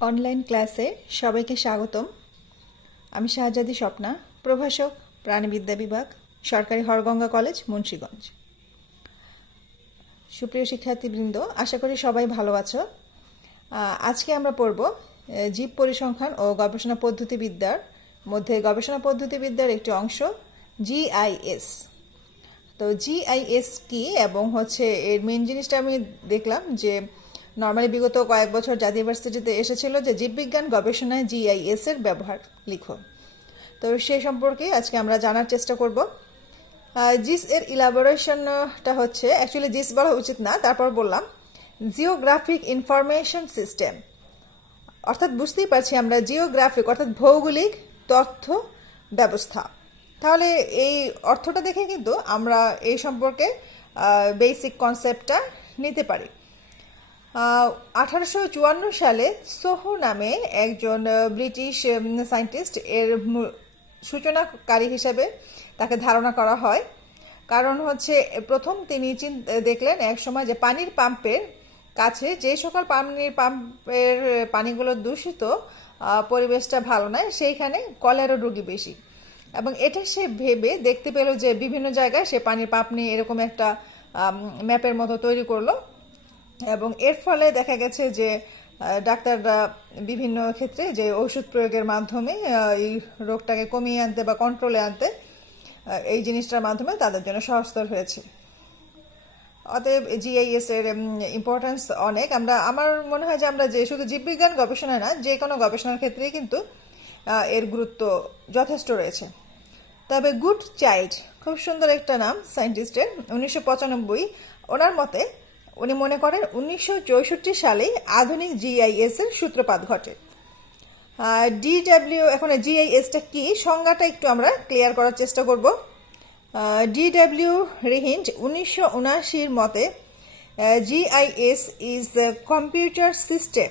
Online ক্লাসে সবাইকে স্বাগতম। আমি শাহজাদি স্বপ্না, প্রভাষক, প্রাণিবিদ্যা বিভাগ, সরকারি হরগঙ্গা কলেজ, মুন্সিগঞ্জ। সুপ্রিয় শিক্ষার্থীবৃন্দ, আশা করি সবাই ভালো আছো। আজকে আমরা পড়ব জীব পরিসংখ্যান ও গবেষণা পদ্ধতিবিদ্যার মধ্যে গবেষণা পদ্ধতিবিদ্যার একটি অংশ জিআইএস। তো জিআইএস কি এবং এর মেন জিনিসটা আমি দেখলাম যে নর্মালি বিগত কয়েক বছর জাতীয় ভার্সিটিতে এসেছিল যে জীববিজ্ঞান গবেষণায় জিআইএস এর ব্যবহার লিখো। তো সেই সম্পর্কে আজকে আমরা জানার চেষ্টা করব। জিস এর ইলাবোরেশনটা অ্যাকচুয়ালি জিস বলা উচিত না, তারপর বললাম জিওগ্রাফিক ইনফরমেশন সিস্টেম, অর্থাৎ বুঝতেই পারছি আমরা জিওগ্রাফিক অর্থাৎ ভৌগোলিক তথ্য ব্যবস্থা। তাহলে এই অর্থটা দেখে কিন্তু আমরা এই সম্পর্কে বেসিক কনসেপ্টটা নিতে পারি। 1854 সালে সোহো নামে একজন ব্রিটিশ সায়েন্টিস্ট এর সূচনাকারী হিসেবে তাকে ধারণা করা হয়। কারণ প্রথম তিনি দেখলেন এক সময় যে পানির পাম্পের কাছে যে সকল পানির পাম্পের পানিগুলো দূষিত, পরিবেশটা ভালো নয়, সেইখানে কলেরা রোগী বেশি। এবং এটা সে ভেবে দেখতে পেল যে বিভিন্ন জায়গায় সে পানির পাম্প নিয়ে এরকম একটা ম্যাপের মতো তৈরি করলো। এবং এর ফলে দেখা গেছে যে ডাক্তাররা বিভিন্ন ক্ষেত্রে যে ওষুধ প্রয়োগের মাধ্যমে এই রোগটাকে কমিয়ে আনতে বা কন্ট্রোলে আনতে এই জিনিসটার মাধ্যমে তাদের জন্য সহজতর হয়েছে। অতএব জিআইএস এর ইম্পর্টেন্স অনেক। আমার মনে হয় যে আমরা যে শুধু জীববিজ্ঞান গবেষণা না, যে কোনো গবেষণার ক্ষেত্রেই কিন্তু এর গুরুত্ব যথেষ্ট রয়েছে। তবে গুড চাইল্ড খুব সুন্দর একটা নাম সায়েন্টিস্টের, 1995। ওনার মতে উনি মনে করেন 1964 সালেই আধুনিক জিআইএস এর সূত্রপাত ঘটে। এখন জিআইএসটা কি, সংজ্ঞাটা একটু আমরা ক্লিয়ার করার চেষ্টা করব। ডিডব্লিউ রিহিন্ট 1979 মতে GIS is a computer system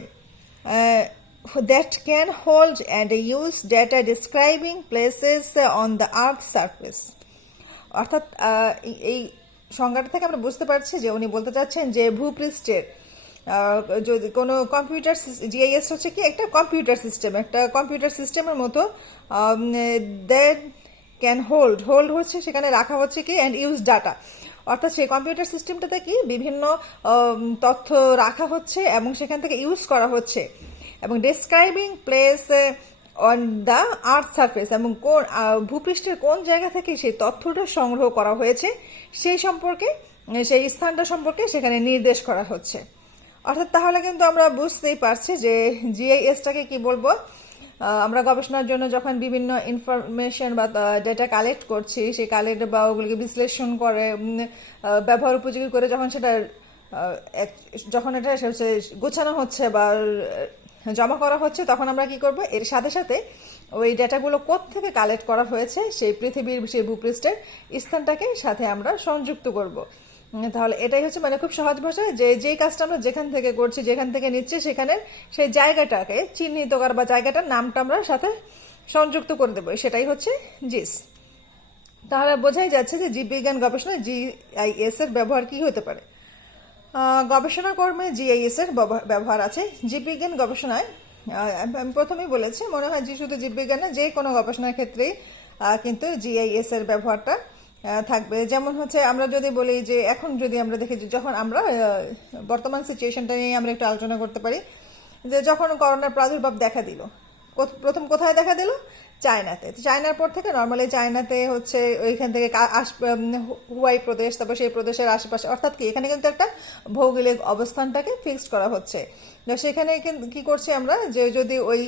that can hold and use data describing places on the earth surface। অর্থাৎ এই সংজ্ঞাটা থেকে আমরা বুঝতে পারছি যে উনি বলতে চাচ্ছেন যে ভূপৃষ্ঠের যদি কোনো কম্পিউটার, জিআইএস কি একটা কম্পিউটার সিস্টেম, একটা কম্পিউটার সিস্টেমের মতো দ্যাট ক্যান হোল্ড সেখানে রাখা কি অ্যান্ড ইউজ ডাটা, অর্থাৎ সেই কম্পিউটার সিস্টেমটাতে কি বিভিন্ন তথ্য রাখা হচ্ছে এবং সেখান থেকে ইউজ করা হচ্ছে, এবং describing place on the earth surface, এবং কোন ভূপৃষ্ঠের কোন জায়গা থেকে সেই তথ্যটা সংগ্রহ করা হয়েছে সেই সম্পর্কে, সেই স্থানটা সম্পর্কে সেখানে নির্দেশ করা হচ্ছে। অর্থাৎ তাহলে কিন্তু আমরা বুঝতেই পারছি যে জিআইএসটাকে কি বলবো, আমরা গবেষণার জন্য যখন বিভিন্ন ইনফরমেশন বা ডেটা কালেক্ট করছি, সেই কালেক্ট বা ওগুলিকে বিশ্লেষণ করে ব্যবহার উপযোগী করে যখন এটা গোছানো হচ্ছে বা জমা করা হচ্ছে, তখন আমরা কি করব, এর সাথে সাথে ওই ডেটাগুলো কোত্থেকে কালেক্ট করা হয়েছে সেই পৃথিবীর সেই ভূপৃষ্ঠের স্থানটাকে সাথে আমরা সংযুক্ত করব। তাহলে এটাই মানে খুব সহজ ভাষায় যেই কাজটা আমরা যেখান থেকে করছি, যেখান থেকে নিচ্ছি, সেখানের সেই জায়গাটাকে চিহ্নিত করা বা জায়গাটার নামটা আমরা সাথে সংযুক্ত করে দেবো, সেটাই জিস। তাহলে বোঝাই যাচ্ছে যে জীববিজ্ঞান গবেষণায় জিআইএস এর ব্যবহার কি হতে পারে। গবেষণা কর্মে জিআইএস এর ব্যবহার আছে। জীববিজ্ঞান গবেষণায় আমি প্রথমেই বলেছি, মনে হয় যে শুধু জীববিজ্ঞান না, যে কোনো গবেষণার ক্ষেত্রেই কিন্তু জিআইএস এর ব্যবহারটা থাকবে। যেমন আমরা যদি বলি যে এখন যদি আমরা দেখি যে যখন আমরা বর্তমান সিচুয়েশনটা নিয়ে আমরা একটু আলোচনা করতে পারি, যে যখন করোনার প্রাদুর্ভাব দেখা দিল, প্রথম কোথায় দেখা দিল? চায়নাতে। চায়নার পর থেকে নর্মালি চায়নাতে ওইখান থেকে হুয়াই প্রদেশ, তারপর সেই প্রদেশের আশেপাশে, অর্থাৎ কি এখানে কিন্তু একটা ভৌগোলিক অবস্থানটাকে ফিক্সড করা হচ্ছে। সেখানে কি করছি আমরা, যে যদি ওই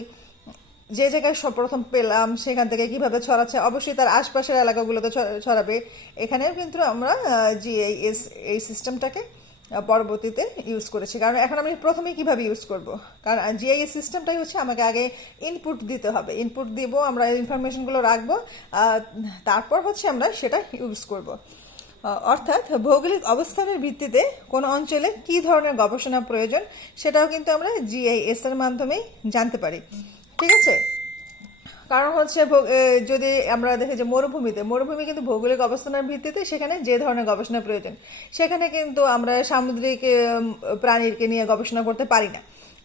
যে জায়গায় প্রথম পেলাম সেখান থেকে কিভাবে ছড়াচ্ছে, অবশ্যই তার আশপাশের এলাকাগুলোতে ছড়াবে। এখানেও কিন্তু আমরা জিআইএস এই সিস্টেমটাকে পরবর্তীতে ইউজ করেছি। কারণ এখন আমি প্রথমে কিভাবে ইউজ করব, কারণ জিআইএস সিস্টেমটাই আমাকে আগে ইনপুট দিতে হবে, ইনপুট দিব, আমরা ইনফরমেশনগুলো রাখবো, তারপর আমরা সেটা ইউজ করব। অর্থাৎ ভৌগোলিক অবস্থানের ভিত্তিতে কোনো অঞ্চলে কি ধরনের গবেষণা প্রয়োজন সেটাও কিন্তু আমরা জিআইএস এর মাধ্যমেই জানতে পারি। ঠিক আছে, কারণ যদি আমরা দেখি যে মরুভূমি কিন্তু ভৌগোলিক অবস্থানের ভিত্তিতে সেখানে যে ধরনের গবেষণা প্রয়োজন, সেখানে কিন্তু আমরা সামুদ্রিক প্রাণীকে নিয়ে গবেষণা করতে পারি না।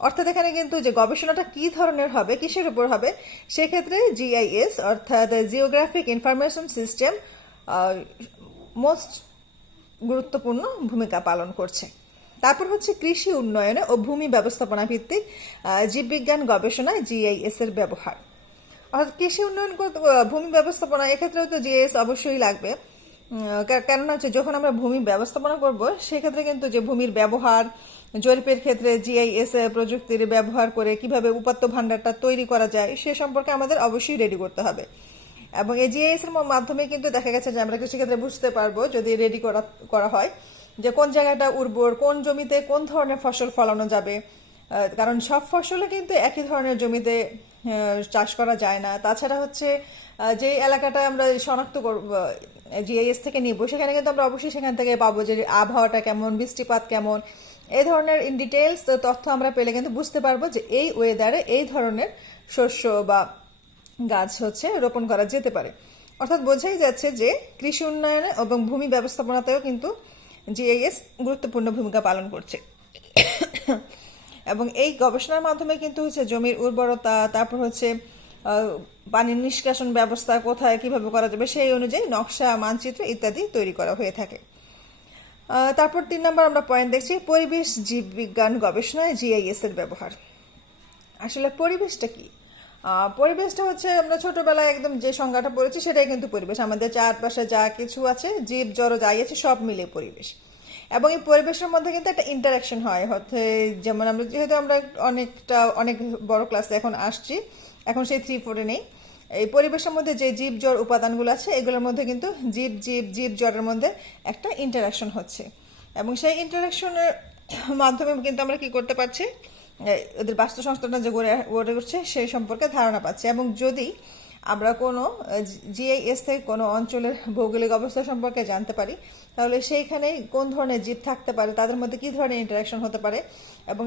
অর্থাৎ এখানে কিন্তু যে গবেষণাটা কি ধরনের হবে, কিসের উপর হবে, সেক্ষেত্রে জিআইএস অর্থাৎ জিওগ্রাফিক ইনফরমেশন সিস্টেম মোস্ট গুরুত্বপূর্ণ ভূমিকা পালন করছে। তারপর হচ্ছে কৃষি উন্নয়নে ও ভূমি ব্যবস্থাপনা ভিত্তিক জীববিজ্ঞান গবেষণায় জিআইএস এর ব্যবহার। অর্থাৎ কৃষি উন্নয়ন ভূমি ব্যবস্থাপনা, এক্ষেত্রেও তো জিআইএস অবশ্যই লাগবে। কেননা হচ্ছে যখন আমরা ভূমি ব্যবস্থাপনা করব সেক্ষেত্রে কিন্তু যে ভূমির ব্যবহার, জরিপের ক্ষেত্রে জিআইএস প্রযুক্তির ব্যবহার করে কিভাবে উপাত্ত ভাণ্ডারটা তৈরি করা যায় সে সম্পর্কে আমাদের অবশ্যই রেডি করতে হবে। এবং এই জিআইএস এর মাধ্যমে কিন্তু দেখা গেছে যে আমরা কৃষিক্ষেত্রে বুঝতে পারবো, যদি রেডি করা হয়, যে কোন জায়গাটা উর্বর, কোন জমিতে কোন ধরনের ফসল ফলানো যাবে। কারণ সব ফসলে কিন্তু একই ধরনের জমিতে চাষ করা যায় না। তাছাড়া হচ্ছে যে এলাকাটা আমরা শনাক্ত করব জিআইএস থেকে নিব, সেখানে কিন্তু আমরা অবশ্যই সেখান থেকে পাবো যে আবহাওয়াটা কেমন, বৃষ্টিপাত কেমন, এই ধরনের ইন ডিটেলস তথ্য আমরা পেলে কিন্তু বুঝতে পারবো যে এই ওয়েদারে এই ধরনের শস্য বা গাছ হচ্ছে রোপণ করা যেতে পারে। অর্থাৎ বোঝাই যাচ্ছে যে কৃষি উন্নয়নে এবং ভূমি ব্যবস্থাপনাতেও কিন্তু জিআইএস গুরুত্বপূর্ণ ভূমিকা পালন করছে। এবং এই গবেষণার মাধ্যমে কিন্তু হচ্ছে জমির উর্বরতা, তারপর হচ্ছে পানি নিষ্কাশন ব্যবস্থা কোথায় কিভাবে করা যাবে সেই অনুযায়ী নকশা, মানচিত্র ইত্যাদি তৈরি করা হয়ে থাকে। তারপর 3 নম্বর আমরা পয়েন্ট দেখছি পরিবেশ জীববিজ্ঞান গবেষণায় জিআইএস এর ব্যবহার। আসলে পরিবেশটা কি? পরিবেশটা হচ্ছে আমরা ছোটবেলায় একদম যে সংজ্ঞাটা পড়েছি সেটাই কিন্তু পরিবেশ। আমাদের চারপাশে যা কিছু আছে, জীব জড় যাই আছে, সব মিলে পরিবেশ। এবং এই পরিবেশের মধ্যে কিন্তু একটা ইন্টারাকশন হয়, হচ্ছে যেমন আমরা যেহেতু আমরা অনেক বড় ক্লাসে এখন আসছি, এখন সেই 3-4-এ নেই। এই পরিবেশের মধ্যে যে জীব জড় উপাদানগুলো আছে এগুলোর মধ্যে কিন্তু জীব জড়ের মধ্যে একটা ইন্টারাকশন হচ্ছে। এবং সেই ইন্টারাকশনের মাধ্যমে কিন্তু আমরা কি করতে পারছি, ওদের বাস্তু সংস্থাটা যে গড়ে উঠছে সেই সম্পর্কে ধারণা পাচ্ছি। এবং যদি আমরা কোনো জিআইএস থেকে কোনো অঞ্চলের ভৌগোলিক অবস্থা সম্পর্কে জানতে পারি, তাহলে সেইখানে কোন ধরনের জীব থাকতে পারে, তাদের মধ্যে কী ধরনের ইন্টারাকশন হতে পারে এবং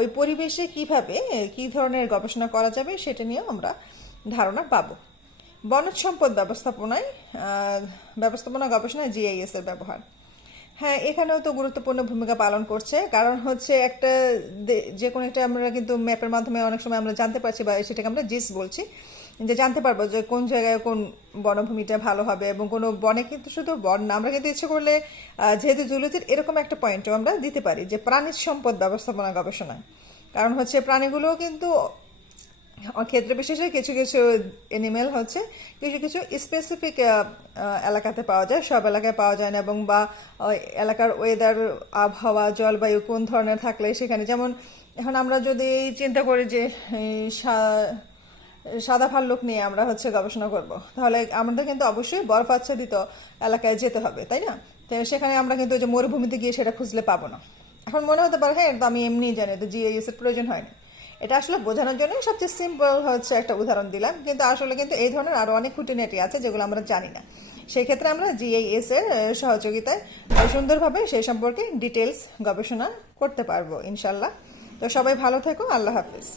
ওই পরিবেশে কিভাবে কী ধরনের গবেষণা করা যাবে সেটা নিয়েও আমরা ধারণা পাবো। বনজ সম্পদ ব্যবস্থাপনা গবেষণায় জিআইএস এর ব্যবহার। হ্যাঁ, এখানেও তো গুরুত্বপূর্ণ ভূমিকা পালন করছে। কারণ হচ্ছে যে কোনো একটা আমরা কিন্তু ম্যাপের মাধ্যমে অনেক সময় আমরা জানতে পারছি, বা সেটাকে আমরা জিস বলছি, যে জানতে পারবো যে কোন জায়গায় কোন বনভূমিটা ভালো হবে। এবং কোনো বনে কিন্তু শুধু বন না, আমরা কিন্তু ইচ্ছে করলে যেহেতু জুলজির এরকম একটা পয়েন্টও আমরা দিতে পারি যে প্রাণীজ সম্পদ ব্যবস্থাপনা গবেষণা। কারণ হচ্ছে প্রাণীগুলোও কিন্তু ক্ষেত্রে বিশেষে কিছু কিছু এনিমেল হচ্ছে কিছু স্পেসিফিক এলাকাতে পাওয়া যায়, সব এলাকায় পাওয়া যায় না। এবং বা এলাকার ওয়েদার, আবহাওয়া, জলবায়ু কোন ধরনের থাকলে সেখানে, যেমন এখন আমরা যদি চিন্তা করি যে সাদা ভাল্লুক নিয়ে আমরা হচ্ছে গবেষণা করব, তাহলে আমাদের কিন্তু অবশ্যই বরফাচ্ছাদিত এলাকায় যেতে হবে, তাই না? তো সেখানে আমরা কিন্তু যে মরুভূমিতে গিয়ে সেটা খুঁজলে পাবো না। এখন মনে হতে পারে হ্যাঁ, তো আমি এমনিই জানি, তো জিআইএস এর প্রয়োজন হয় না। এটা আসলে বোঝানোর জন্য সবচেয়ে সিম্পল হচ্ছে একটা উদাহরণ দিলাম, কিন্তু আসলে কিন্তু এই ধরনের আরো অনেক খুঁটিনাটি আছে যেগুলো আমরা জানি না। সেই ক্ষেত্রে আমরা জিআইএস এর সহযোগিতায় সুন্দরভাবে সেই সম্পর্কে ডিটেলস গবেষণা করতে পারবো ইনশাল্লাহ। তো সবাই ভালো থেকো, আল্লাহ হাফিজ।